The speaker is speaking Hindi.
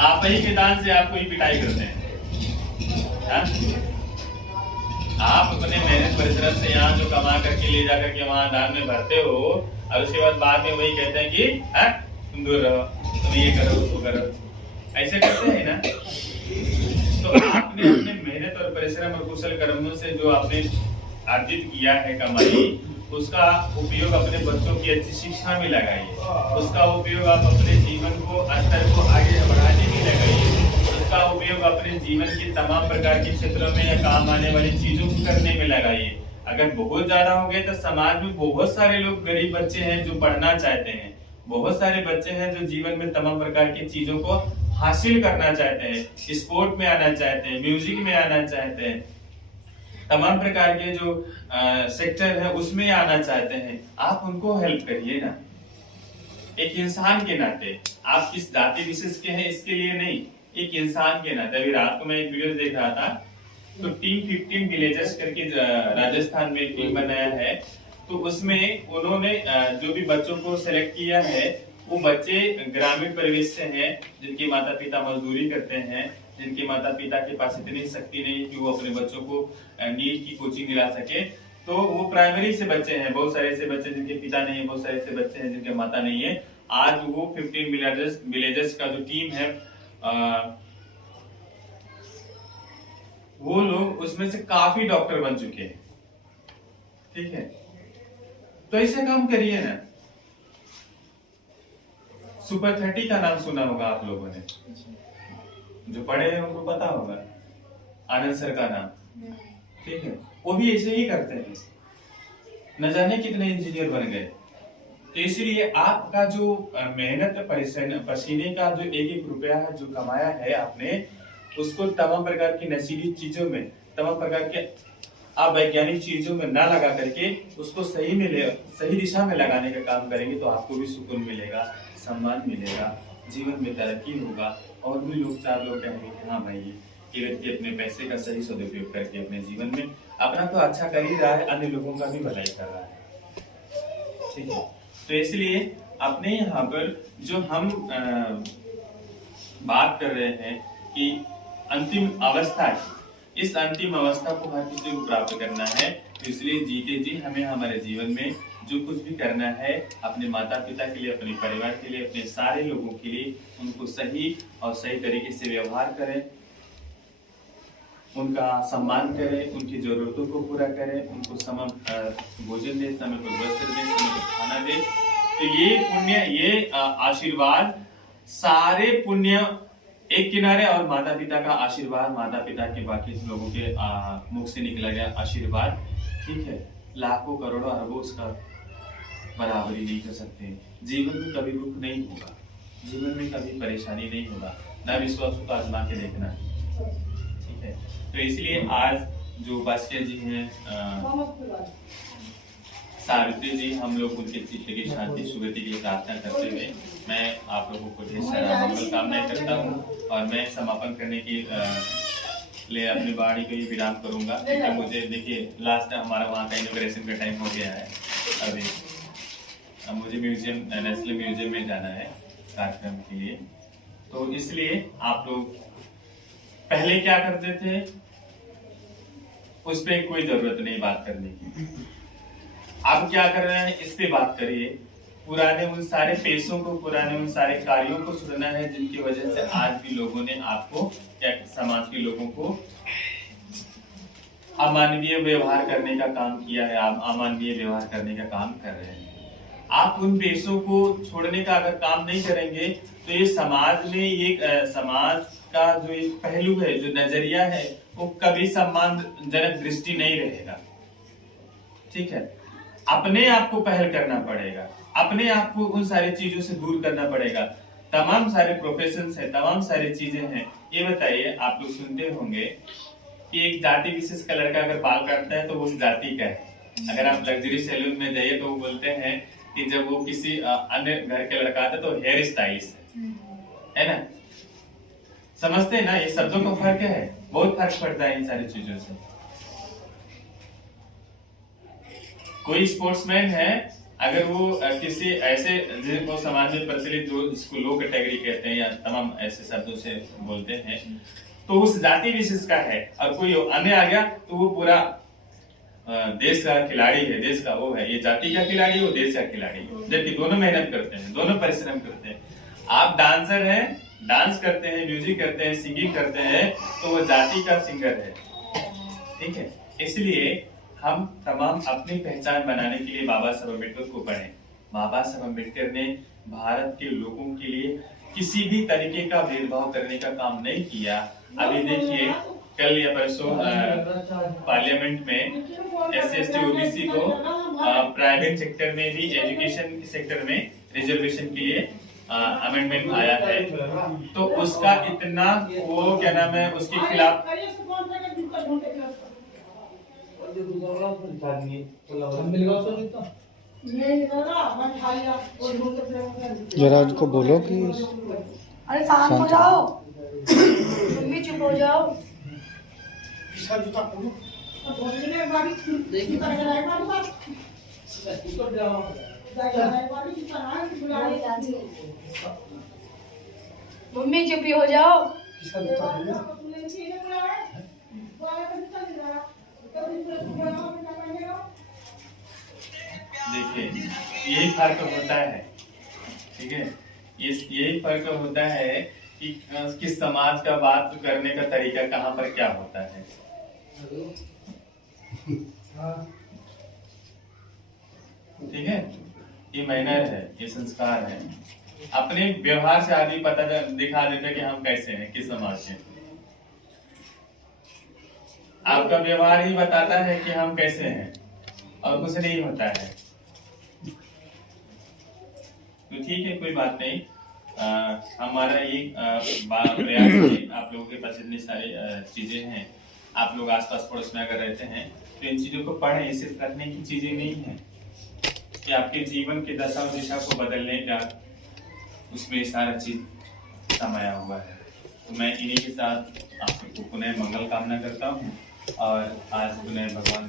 आप ही के दान से आपको ही पिटाई करते हैं। हाँ? आप अपने मेहनत परिश्रम से यहाँ जो कमा करके ले जाकर के वहाँ दान में भरते हो, और उसके बाद में वही कहते हैं कि हाँ तुम दूर रहो, तुम ये करो वो करो, ऐसे करते हैं ना। तो आपने अपने मेहनत और परिश्रम और कुशल कर्मों से जो आपने अर्जित किया है कमाई, उसका उपयोग अपने बच्चों की अच्छी शिक्षा में लगाइए। उसका उपयोग आप अपने जीवन को स्तर को आगे बढ़ाने में लगाइए। उसका उपयोग अपने जीवन के तमाम प्रकार के क्षेत्रों में या काम आने वाली चीजों को करने में लगाइए। अगर बहुत ज्यादा हो गए तो समाज में बहुत सारे लोग गरीब बच्चे हैं जो पढ़ना चाहते हैं, बहुत सारे बच्चे हैं जो जीवन में तमाम प्रकार की चीजों को हासिल करना चाहते हैं, स्पोर्ट में आना चाहते हैं, म्यूजिक में आना चाहते हैं, तमाम प्रकार के जो सेक्टर है उसमें आना चाहते हैं। आप उनको हेल्प करिए ना, एक इंसान के नाते। आप किस जाति विशेष के हैं इसके लिए नहीं, एक इंसान के नाते। अभी रात को मैं एक वीडियो देख रहा था, तो टीम 15 विलेजर्स करके राजस्थान में टीम बनाया है। तो उसमें उन्होंने जो भी बच्चों को सिलेक्ट किया है वो बच्चे ग्रामीण परिवेश से हैं, जिनके माता पिता मजदूरी करते हैं, जिनके माता पिता के पास इतनी शक्ति नहीं कि वो अपने बच्चों को नीट की कोचिंग दिला सके। तो वो प्राइमरी से बच्चे हैं, बहुत सारे ऐसे बच्चे जिनके पिता नहीं है, बहुत सारे ऐसे बच्चे हैं जिनके माता नहीं है। आज वो 15 विलेजर्स का जो टीम है, वो लोग उसमें से काफी डॉक्टर बन चुके हैं। ठीक है, तो ऐसे काम करिए ना। सुपर 30 का नाम सुना होगा आप लोगों ने, जो पढ़े हैं उनको पता होगा आनंद सर का नाम। ठीक है, वो भी ऐसे ही करते हैं, न जाने कितने इंजीनियर बन गए। तो इसलिए आपका जो मेहनत पसीने का जो एक एक रुपया है जो कमाया है आपने, उसको तमाम प्रकार की नशीली चीजों में, तमाम प्रकार के अवैज्ञानिक चीजों में ना लगा करके उसको सही दिशा में लगाने का काम करेंगे, तो आपको भी सुकून मिलेगा, सम्मान मिलेगा, जीवन में तरक्की होगा, और भी लोग 4 लोग कहेंगे कि हाँ भाई ये व्यक्ति अपने पैसे का सही सदुपयोग करके अपने जीवन में अपना तो अच्छा कर ही रहा है, अन्य लोगों का भी भलाई कर रहा है। ठीक है, तो इसलिए अपने यहाँ पर जो हम बात कर रहे हैं कि अंतिम अवस्था है, इस अंतिम अवस्था को हर किसी को प्राप्त करना है। तो इसलिए जीते जी हमें हमारे जीवन में जो कुछ भी करना है, अपने माता पिता के लिए, अपने परिवार के लिए, अपने सारे लोगों के लिए, उनको सही और सही तरीके से व्यवहार करें, उनका सम्मान करें, उनकी जरूरतों को पूरा करें, उनको समय भोजन दे, समय पर वस्त्र दे, समय पर खाना दे। तो ये पुण्य, ये आशीर्वाद, सारे पुण्य एक किनारे, और माता पिता का आशीर्वाद, माता पिता के बाकी लोगों के मुख से निकला गया आशीर्वाद, ठीक है, लाखों करोड़ों अरबों उसका बराबरी नहीं कर सकते। जीवन में कभी दुख नहीं होगा, जीवन में कभी परेशानी नहीं होगा, ना विश्वास को आजमा के देखना। ठीक है, तो इसलिए आज जो बादशाह जी हैं, सावित्री जी, हम लोग उनके चित्त की शांति सुगति के लिए प्रार्थना करते हुए मैं आप लोगों को ढेर सारा मंगल कामनाएं करता हूँ, और मैं समापन करने के लिए अपनी वाणी को ही विराम करूंगा, क्योंकि मुझे देखिए लास्ट हमारा वहाँ का इनॉग्रेशन का टाइम हो गया है। अभी अब मुझे म्यूजियम, नेशनल म्यूजियम में जाना है कार्यक्रम के लिए। तो इसलिए आप लोग पहले क्या करते थे उस पर कोई जरूरत नहीं बात करने की, अब क्या कर रहे हैं इस पे बात करिए। पुराने उन सारे पेशों को, पुराने उन सारे कार्यों को छोड़ना है जिनकी वजह से आज भी लोगों ने आपको या समाज के लोगों को अमानवीय व्यवहार करने का काम किया है, आप अमानवीय व्यवहार करने का काम कर रहे हैं। आप उन पेशों को छोड़ने का अगर काम नहीं करेंगे तो ये समाज में, ये समाज का जो एक पहलू है, जो नजरिया है, वो कभी सम्मानजनक दृष्टि नहीं रहेगा। ठीक है, अपने आप को पहल करना पड़ेगा, अपने आप को उन सारी चीजों से दूर करना पड़ेगा। तमाम सारे प्रोफेशंस है, तमाम सारी चीजें हैं। ये बताइए, आप लोग सुनते होंगे कि एक जाति विशेष का लड़का अगर बाल काटता है तो वो उस जाति का है। अगर आप लग्जरी सैलून में जाइए तो वो बोलते हैं कि जब वो किसी अन्य घर के लड़का आता है तो हेयर स्टाइलिस्ट है ना। समझते हैं ना, ये शब्दों का फर्क है, बहुत फर्क पड़ता है इन सारी चीजों से। कोई स्पोर्ट्समैन है, अगर वो किसी ऐसे जिनको समाज में प्रचलित जो जिसको लो कैटेगरी कहते हैं या तमाम ऐसे शब्दों से बोलते हैं, तो उस जाति विशेष का है और कोई अन्य आ गया तो वो पूरा देश का खिलाड़ी है, देश का वो है, ये जाति का खिलाड़ी है, वो देश का खिलाड़ी है। जबकि दोनों मेहनत करते हैं, दोनों परिश्रम करते हैं। आप डांसर हैं, डांस करते हैं, म्यूजिक करते हैं, सिंगिंग करते हैं, तो वो जाति का सिंगर है, ठीक है। इसलिए हम तमाम अपनी पहचान बनाने के लिए बाबा साहब अम्बेडकर को पढ़ें। बाबा साहब अम्बेडकर ने भारत के लोगों के लिए किसी भी तरीके का भेदभाव करने का काम नहीं किया। अभी देखिए कल या परसों पार्लियामेंट में SC/ST OBC को प्राइवेट सेक्टर में भी एजुकेशन सेक्टर में रिजर्वेशन के लिए अमेंडमेंट आया है, तो उसका इतना वो क्या नाम है उसके खिलाफ जरा उनको बोलो कि अरे शांत हो जाओ, तुम भी चुप हो जाओ। मम्मी चुप ही हो जाओ। देखिए यही फर्क होता है, ठीक है। यही फर्क होता है कि समाज का बात करने का तरीका कहाँ पर क्या होता है। ठीक है, ये मैनर है, ये संस्कार है। अपने व्यवहार से आदमी पता दिखा देता है कि हम कैसे हैं, किस समाज के। आपका व्यवहार ही बताता है कि हम कैसे हैं और कुछ नहीं होता है। तो ठीक है, कोई बात नहीं। हमारा ये प्रयास है, आप लोगों के पास इतनी सारी चीजें हैं, आप लोग आसपास पड़ोस में अगर रहते हैं तो इन चीजों को पढ़ें। सिर्फ रखने की चीजें नहीं है कि आपके जीवन की दशा और दिशा को बदलने का उसमें सारा चीज समाया हुआ है। तो मैं इन्हीं के साथ आपको पुनः मंगल कामना करता हूँ और आज पुनः भगवान